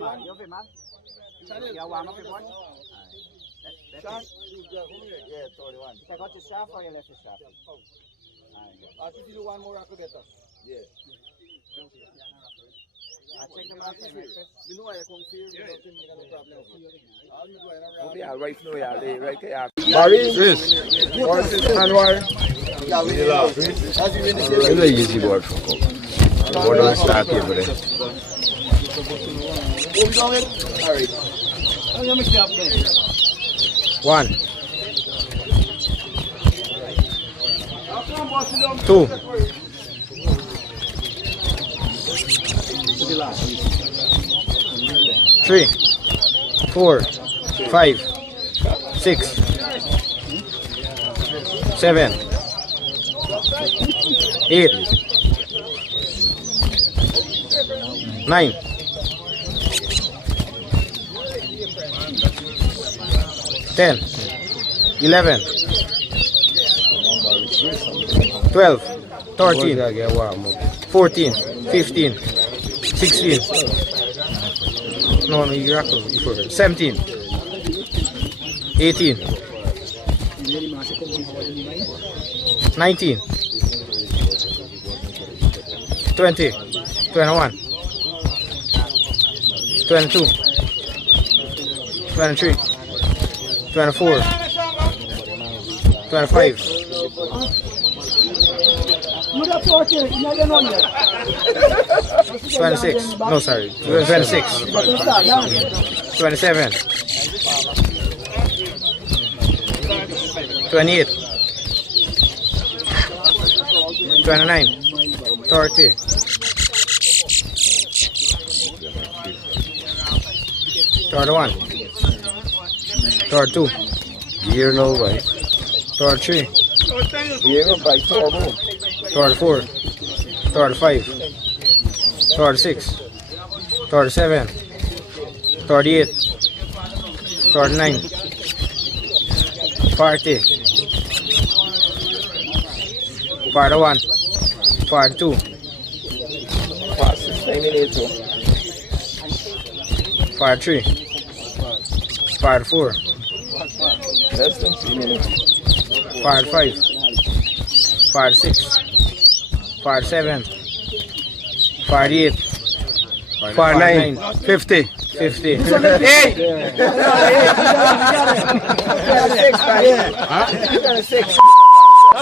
man. You man. You warm up everyone? Shot? Yeah, 31. I got the shaft or you left the shaft? If you do one more, I could get us. Yeah. I check them out. You know I come here, you don't think you got a problem. All you go around. Yeah, right now, yeah, right there. Barry? Chris. ANWAR? Yeah, we love. It's a easy board for cook. Board on start here, buddy. Alright. 1 2 3 4 5 6 7 8 9 10 11 12 13 14 15 16 no you 17 18 19 20 21 22 23 24 25 26 no sorry 26 27 28 29 30 31 32 Gear no way. 33 Gear no by turbo. 34 35 36 37 38 39 40 41 42 Fast 6 minutes. 43 44 Less than 3 minutes. 45 46 47 48 49 50 50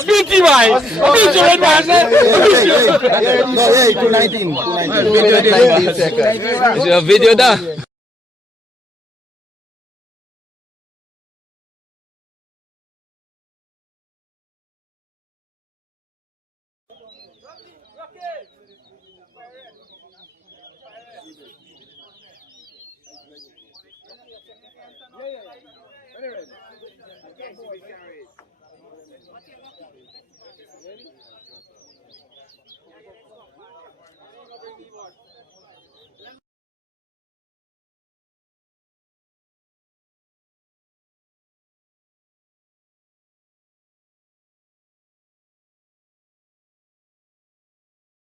Beauty wise, beauty red man, Yeah, 219. 219 seconds. is your video da? Yeah.